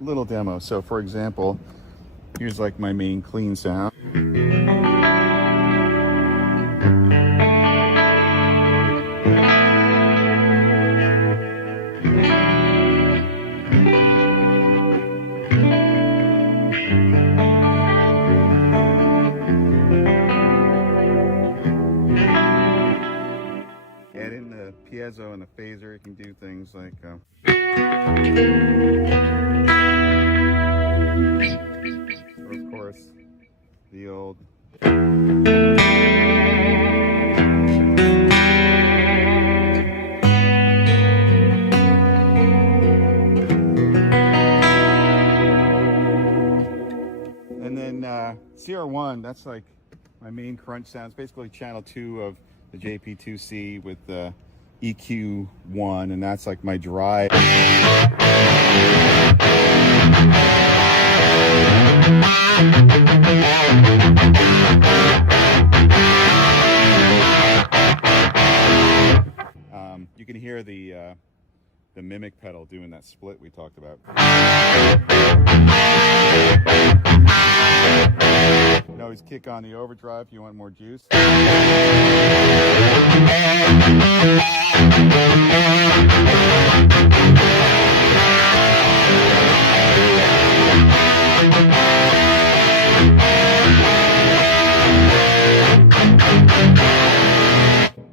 little demo. So for example, here's like my main clean sound. Add in the piezo and the phaser, you can do things like or of course the old and then CR1, that's like my main crunch sound. It's basically channel 2 of the JP2C with the EQ1, and that's like my dry. You can hear the mimic pedal doing that split we talked about. You can always kick on the overdrive if you want more juice.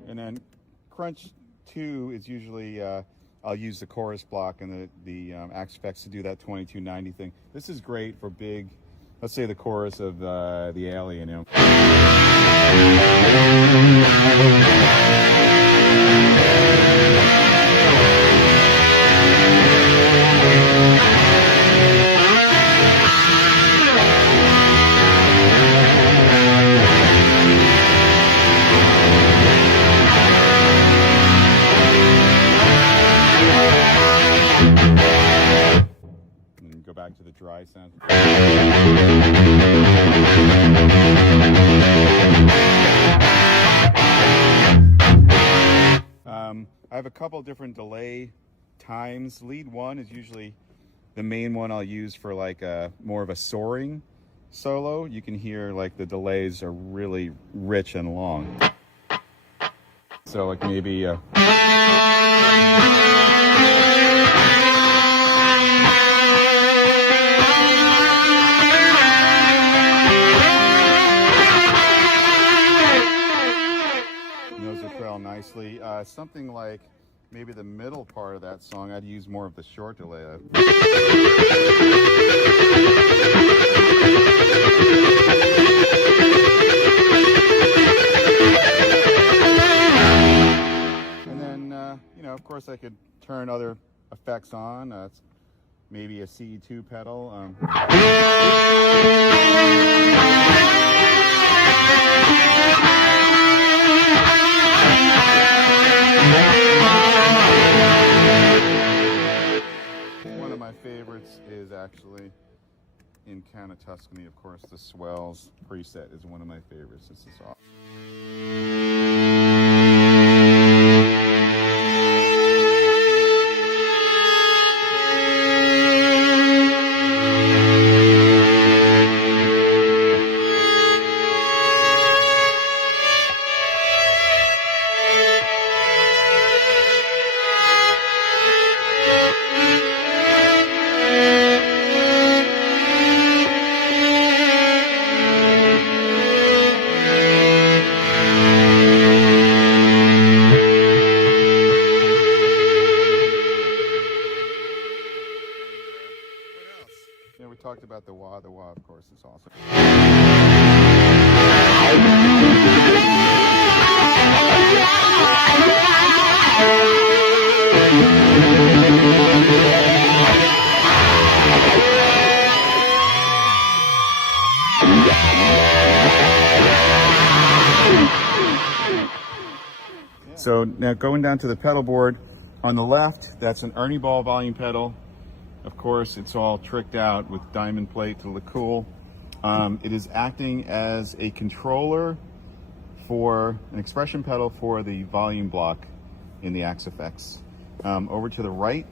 And then crunch 2 is usually I'll use the chorus block and the aspects to do that 2290 thing. This is great for big, let's say the chorus of the Alien, you know. Go back to the dry sound. I have a couple different delay times. Lead 1 is usually the main one I'll use for like more of a soaring solo. You can hear like the delays are really rich and long. So like maybe nicely. Something like maybe the middle part of that song, I'd use more of the short delay. And then, you know, of course I could turn other effects on. Maybe a CE2 pedal. One of my favorites is actually in Count of Tuscany, of course. The Swells preset is one of my favorites. This is awesome. We talked about the wah, of course, is awesome. So now going down to the pedal board, on the left, that's an Ernie Ball volume pedal. Of course, it's all tricked out with diamond plate to look cool. It is acting as a controller for an expression pedal for the volume block in the Axe effects. Over to the right,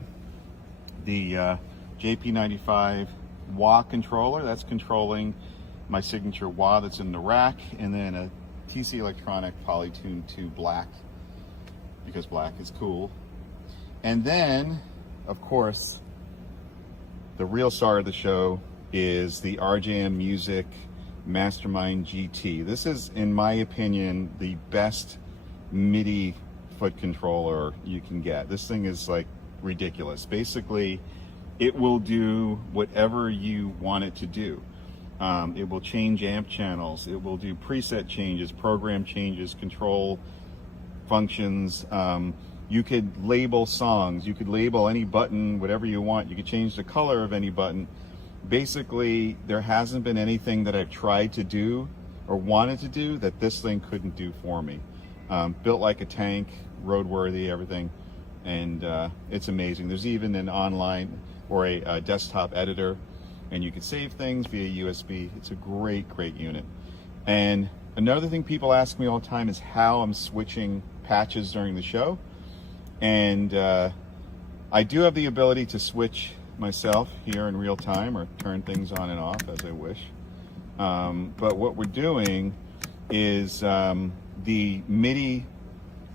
the JP95 wah controller. That's controlling my signature wah that's in the rack, and then a TC Electronic Polytune 2 Black, because black is cool. And then, of course, the real star of the show is the RJM Music Mastermind GT. This is, in my opinion, the best MIDI foot controller you can get. This thing is like ridiculous. Basically, it will do whatever you want it to do. It will change amp channels. It will do preset changes, program changes, control functions. You could label songs. You could label any button, whatever you want. You could change the color of any button. Basically, there hasn't been anything that I've tried to do or wanted to do that this thing couldn't do for me. Built like a tank, roadworthy, everything. And it's amazing. There's even an online or a desktop editor, and you can save things via USB. It's a great, great unit. And another thing people ask me all the time is how I'm switching patches during the show. And I do have the ability to switch myself here in real time or turn things on and off as I wish. But what we're doing is the MIDI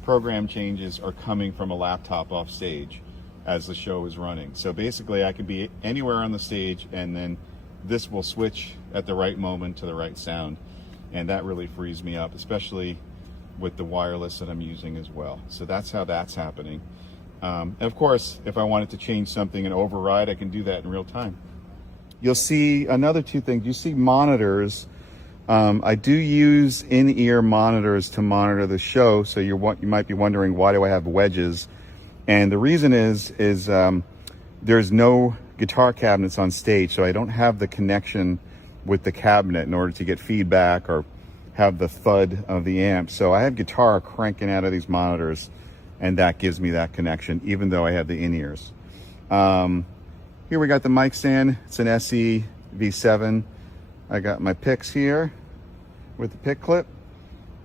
program changes are coming from a laptop off stage as the show is running. So basically I could be anywhere on the stage, and then this will switch at the right moment to the right sound. And that really frees me up, especially with the wireless that I'm using as well. So that's how that's happening. And of course, if I wanted to change something and override, I can do that in real time. You'll see another two things. You see monitors. I do use in-ear monitors to monitor the show. So you might be wondering, why do I have wedges? And the reason is there's no guitar cabinets on stage, so I don't have the connection with the cabinet in order to get feedback or have the thud of the amp. So I have guitar cranking out of these monitors, and that gives me that connection, even though I have the in-ears. Here we got the mic stand. It's an SE V7. I got my picks here with the pick clip,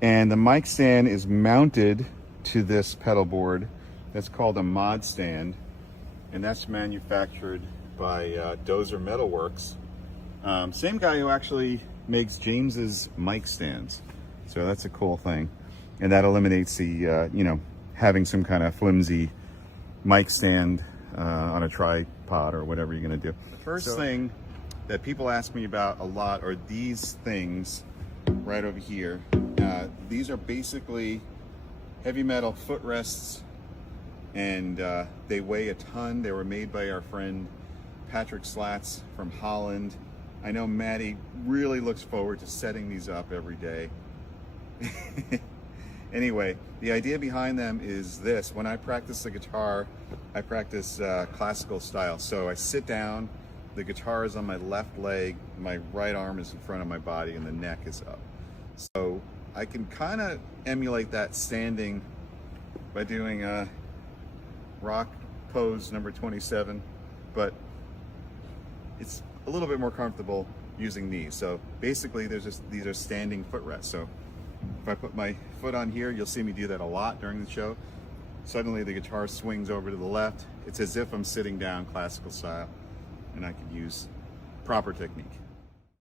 and the mic stand is mounted to this pedal board. That's called a mod stand, and that's manufactured by Dozer Metalworks. Same guy who actually makes James's mic stands. So that's a cool thing. And that eliminates the, having some kind of flimsy mic stand on a tripod or whatever you're gonna do. The first thing that people ask me about a lot are these things right over here. These are basically heavy metal footrests, and they weigh a ton. They were made by our friend Patrick Slats from Holland. I know Maddie really looks forward to setting these up every day. Anyway, the idea behind them is this. When I practice the guitar, I practice classical style. So I sit down, the guitar is on my left leg, my right arm is in front of my body, and the neck is up. So I can kind of emulate that standing by doing a rock pose number 27, but it's a little bit more comfortable using these. So basically these are standing footrests. So if I put my foot on here, you'll see me do that a lot during the show. Suddenly the guitar swings over to the left. It's as if I'm sitting down classical style, and I can use proper technique.